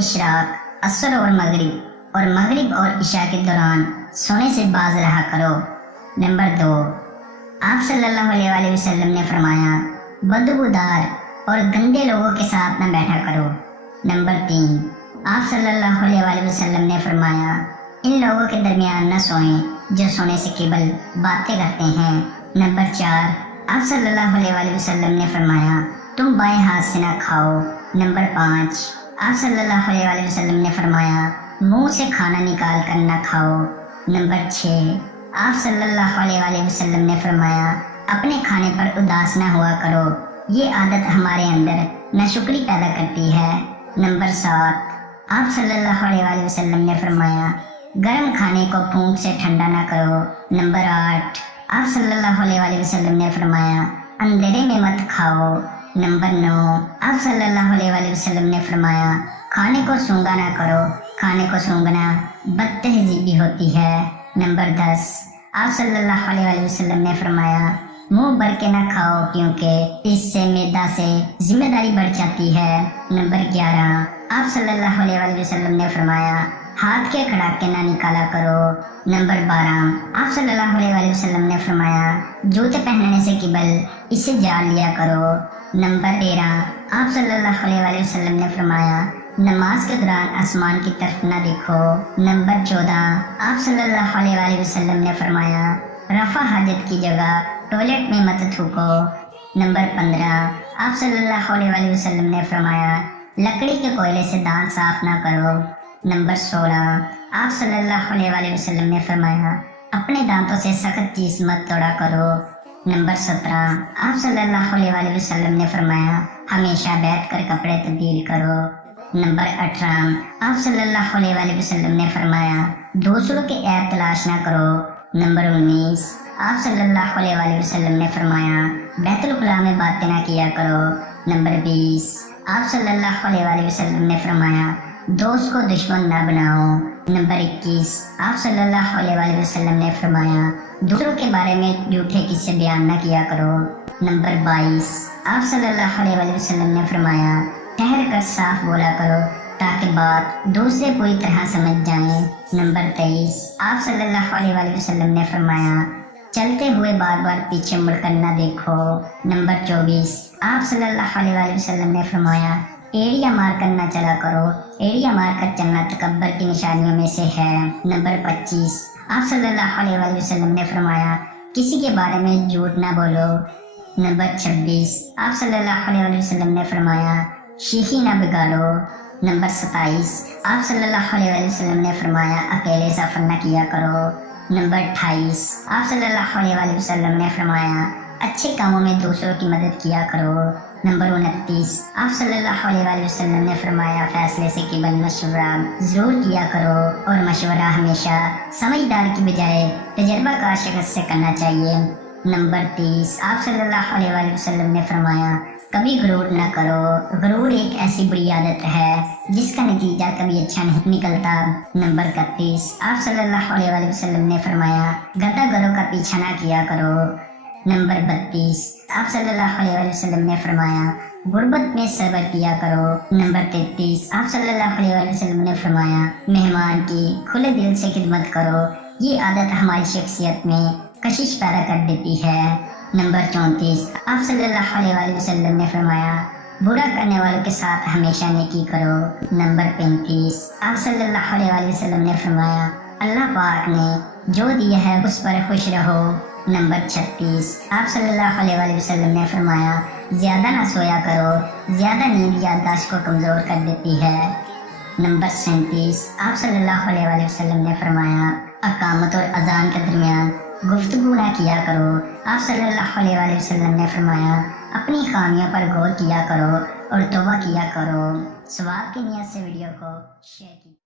Ishraq, असर और मगरिब और इशा के दौरान सोने से बाज रहा करो। नंबर 2, आप सल्लल्लाहु अलैहि वसल्लम ने फरमाया, बदबूदार और गंदे लोगों के साथ न बैठा करो। नंबर 3, आप सल्लल्लाहु अलैहि वसल्लम ने फरमाया, इन लोगों के दरमियान न सोएं जो सोने से केवल बातें करते हैं। नंबर 4, आप सल्लल्लाहु अलैहि वसल्लम ने फरमाया, तुम बाएं हाथ से ना खाओ। नंबर 5, आप सल्लल्लाहु अलैहि वसल्लम ने फरमाया, मुंह से खाना निकाल कर ना खाओ। नंबर 6, आप सल्लल्लाहु अलैहि वसल्लम ने फरमाया, अपने खाने पर उदास ना हुआ करो, ये आदत हमारे अंदर नाशुक्री पैदा करती है। नंबर 7, आप सल्लल्लाहु अलैहि वसल्लम ने फरमाया, गर्म खाने को फूंक से ठंडा ना करो। नंबर 8, आप सल्लल्लाहु अलैहि वसल्लम ने फरमाया, अंधेरे में मत खाओ। नंबर 9, आप सल्लल्लाहु अलैहि वसल्लम ने फरमाया, खाने को सूंघा ना करो, खाने को सूंघना बदतहजीबी होती है। नंबर 10, आप सल्लल्लाहु अलैहि वसल्लम ने फरमाया, मुंह भर के ना खाओ क्योंकि इससे मैदा से जिम्मेदारी बढ़ जाती है। नंबर 11, आप सल्लल्लाहु अलैहि वसल्लम ने फरमाया, हाथ के खड़ाके ना निकाला करो। नंबर 12, आप सल्लल्लाहु अलैहि वसल्लम ने फरमाया, जूते पहनने से किबल इसे जान लिया करो। नंबर 13, आप सल्लल्लाहु अलैहि वसल्लम ने फरमाया, नमाज के दौरान आसमान की तरफ ना देखो। नंबर 14, आप सल्लल्लाहु अलैहि वसल्लम ने फरमाया, रफा हाजत की जगह टॉयलेट में मत थूको। नंबर 15, आप सल्लल्लाहु अलैहि वसल्लम ने फरमाया, लकड़ी के कोयले से दांत साफ ना करो। नंबर 16, आप सल्लल्लाहु अलैहि वसल्लम ने फरमाया, अपने दांतों से सख्त चीज मत तोड़ा करो। नंबर 17, आप सल्लल्लाहु अलैहि वसल्लम ने फरमाया, हमेशा बैठकर कपड़े तब्दील करो। नंबर 18, आप सल्लल्लाहु अलैहि वसल्लम ने फरमाया, दूसरों के ऐब तलाश ना करो। नंबर 19, आप सल्लल्लाहु अलैहि वसल्लम ने फरमाया, बैतुल खुला में बातें ना किया करो। नंबर 20, आप सल्लल्लाहु अलैहि वसल्लम ने फरमाया, दोस्त को दुश्मन ना बनाओ। नंबर 21, आप सल्लल्लाहु अलैहि वसल्लम ने फरमाया, दूसरों के बारे में झूठे किस्से बयान ना किया करो। नंबर 22, आप सल्लल्लाहु अलैहि वसल्लम ने फरमाया, ठहर कर साफ बोला करो ताकि बात दूसरे पूरी तरह समझ जाएं। नंबर 23, आप सल्लल्लाहु अलैहि वसल्लम ने फरमाया, चलते हुए बार बार पीछे मुड़कर न देखो। नंबर 24, आप सल्लल्लाहु अलैहि वसल्लम ने फरमाया, एड़ियां मारकर न चला करो, एड़ियां मारकर चलना तकब्बर की निशानियों में से है। नंबर 25, आप सल्लल्लाहु अलैहि वसल्लम ने फरमाया, किसी के बारे में झूठ ना बोलो। नंबर 26, आप सल्लल्लाहु अलैहि वसल्लम ने फरमाया, शीखी ना बिगाड़ो। नंबर 27, आप सल्लल्लाहु अलैहि वसल्लम ने फरमाया, अकेले सफर न किया करो। नंबर 28, आप सल्लल्लाहु अलैहि वसल्लम ने फरमाया, अच्छे कामों में दूसरों की मदद किया करो। नंबर 29, आप सल्लल्लाहु अलैहि वसल्लम ने फरमाया, फैसले से केवल मशवरा जरूर किया करो और मशवरा हमेशा समझदार की बजाय तजर्बाकार शख्स से करना चाहिए। नंबर 30, आप सल्लल्लाहु अलैहि वसल्लम ने फरमाया, कभी गरूर न करो, गरूर एक ऐसी बुरी आदत है जिसका नतीजा कभी अच्छा नहीं निकलता। नंबर 31, आप सल्लल्लाहु अलैहि वसल्लम ने फरमाया, गदागरों का पीछा ना किया करो। नंबर 32, आप सल्लल्लाहु अलैहि वसल्लम ने फरमाया, गुर्बत में सब्र किया करो। नंबर 33, आप सल्लल्लाहु अलैहि वसल्लम ने फरमाया, मेहमान की खुले दिल से खिदमत करो, ये आदत हमारी शख्सियत में कशिश पैदा कर देती है। नंबर 34, आप सल्लल्लाहु अलैहि वसल्लम ने फरमाया, बुरा करने वालों के साथ हमेशा नेकी करो। नंबर 35, आप सल्लल्लाहु अलैहि वसल्लम ने फरमाया, अल्लाह पाक ने जो दिया है उस पर खुश रहो। नंबर 36, आप सल्लल्लाहु अलैहि वसल्लम ने फरमाया, ज्यादा ना सोया करो, ज्यादा नींद याददाश्त को कमजोर कर देती है। नंबर 37, आप सल्लल्लाहु अलैहि वसल्लम ने फरमाया, अकामत और अजान के दरमियान गुफ्तगू ना किया करो। आप सल्लल्लाहु अलैहि वसल्लम ने फरमाया, अपनी खामियों पर गौर किया करो और तौबा किया करो। सवाब की नियत से वीडियो को शेयर कीजिए।